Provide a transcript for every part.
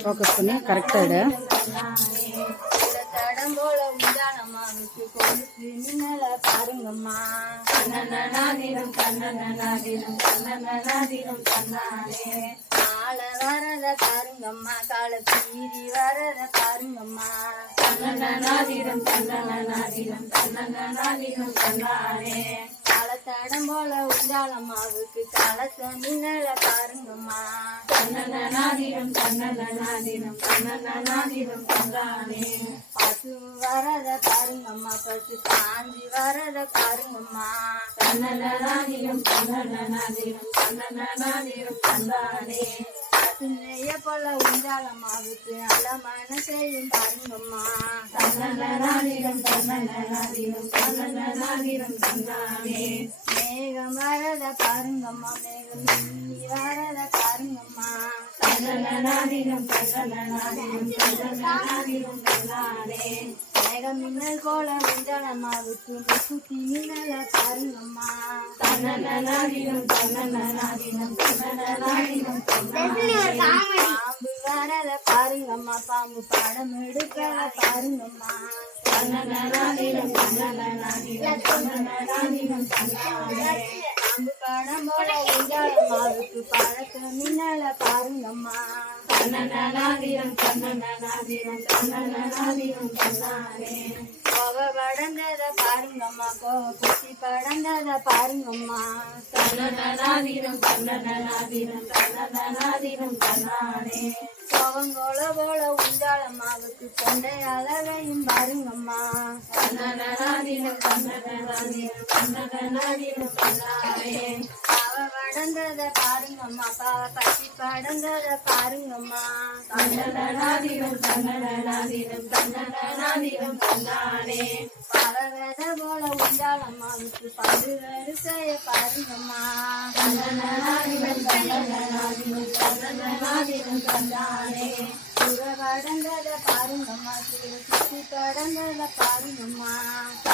Focus பண்ணி கரெக்டாக இடு. பாருங்கம்மா கண்ணனாதினம் கண்ணனாதினம் கண்ணனாதினம் கண்ணானே கால வரத பாருங்கம்மா கால பீரி வரத பாருங்கம்மா கண்ணனாதினம் கண்ணனாதினம் கண்ணனாதினம் காலத்தடம் போல உண்டாளம்மாவுக்கு காலத்த மின்னல பாருங்கம்மா. கண்ணனாதினம் கண்ணனாதினம் கண்ணனாதினம் கண்ணானே பசு வரத பாருங்கம்மா பசு காஞ்சி வரத பாருங்கம்மா. கண்ணனாதினம் கண்ணனாதினம் கண்ணனாதினம் கண்ணானே பசுமைய போல உண்டாளம்மாவுக்கு அலமான செய்யும் பாருங்கம்மா. கண்ணனாதினம் கண்ணனாதினம் கண்ணனாதினம் கண்ணானே மேகம் வரத பாருங்கம்மா மேகம் நீ வரத பாருங்கம்மா. கண்ணனாதினம் கண்ணனாதினம் கண்ணனாதினம் கண்ணானே மேகம் மின்னல் போல உண்டாளம்மாவுக்கு சுத்தி மின்னல பாருங்கம்மா. கண்ணனாதினம் கண்ணனாதினம் கண்ணனாதினம் பாம்பு வரத பாருங்கம்மா பாம்பு படம் எடுக்கல பாருங்கம்மா. கண்ணனாதினம் கண்ணனாதினம் கண்ணனாதினம் கண்ணானே பாம்பு படம் போல உண்டாளம்மாவுக்கு பழக்க மின்னல பாருங்கம்மா கண்ணனாதினம் கண்ணனாதினம் கண்ணனாதினம் கண்ணானே கோவ படந்தத பாருங்கம்மா கோவ குச்சி படந்தத பாருங்கம்மா. கண்ணனாதினம் கண்ணனாதினம் கண்ணனாதினம் தன்னானே கோவங்கோல போல உண்டாளம்மாவுக்கு கொண்டை அழகையும் பாருங்கம்மா. கண்ணனாதினம் கண்ணனாதினம் கண்ணனாதினம் தன்னானே பாவ படந்தத பாருங்கம்மா பாவ பச்சி படந்தத பாருங்கம்மா கண்ணனாதினம் கண்ணனாதினம் கண்ணனாதினம் கண்ணானே பலவத போல உண்டாளம்மாவுக்கு படு வரிசைய பாருங்கம்மா கண்ணனாதினம் கண்ணனாதினம் கண்ணனாதினம் கண்ணானே சுர பாருங்கம்மா சுர சுத்தி படந்தத பாருங்கம்மா.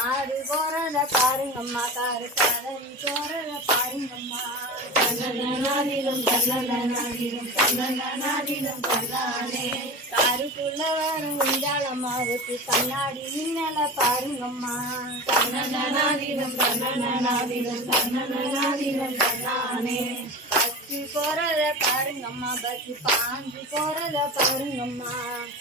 கண்ணனாதினம் கண்ணனாதினம் பாருங்கம்மா கண்ணனாதினம் கண்ணனாதினம் காரு போறத பாருங்கம்மா. காரு கதறி போறத பாருங்கம்மா கண்ணனாதினம் நாடிலும் கண்ணனாதினம் காருக்குள்ள வரும் உண்டாளம்மாவுக்கு கண்ணாடி மின்னல பாருங்கம்மா. கண்ணனாதினம் நாடிலும் கண்ணனாதினம் கண்ணானே போறத பாருங்கம்மா பஸ் பாஞ்சு போறத பாருங்கம்மா.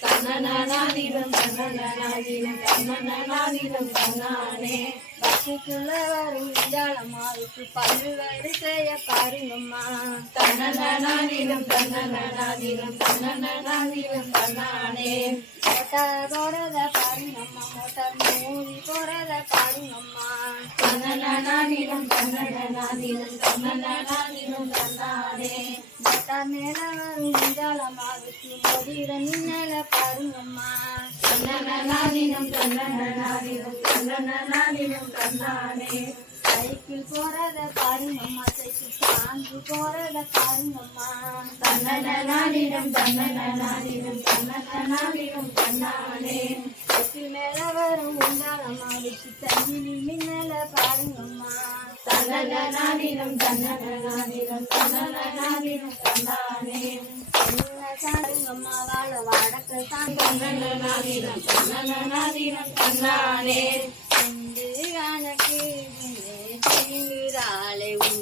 கண்ணனாதினம் கண்ணனாதினம் கண்ணனாதினம் கண்ணானே. பஸ்ஸுக்குள்ள வரும் உண்டாளம்மாவுக்கு பல்லு வரிசைய பாருங்கம்மா. கண்ணனாதினம் கண்ணனாதினம் கண்ணனாதினம் கண்ணானே. மோட்டார் போறத பாருங்கம்மா மோட்டார் மூடி போறத பாருங்கம்மா. கண்ணனாதினம் கண்ணனாதினம் கண்ணனாதினம் கண்ணானே மோட்டார் மேல வரும் மோதிர மின்னல பாருங்கம்மா கண்ணனாதினம் கண்ணனாதினம் கண்ணனாதினம் கண்ணானே சைக்கிள் போறத பாருங்கம்மா சைக்கிள் சாந்து போறத பாருங்கம்மா கண்ணனாதினம் கண்ணனாதினம் கண்ணனாதினம் தன்னகனாதினம் தன்னகனாதினம் தன்னகனாதினம் தன்னானே சாருங்கம்மா உண்டு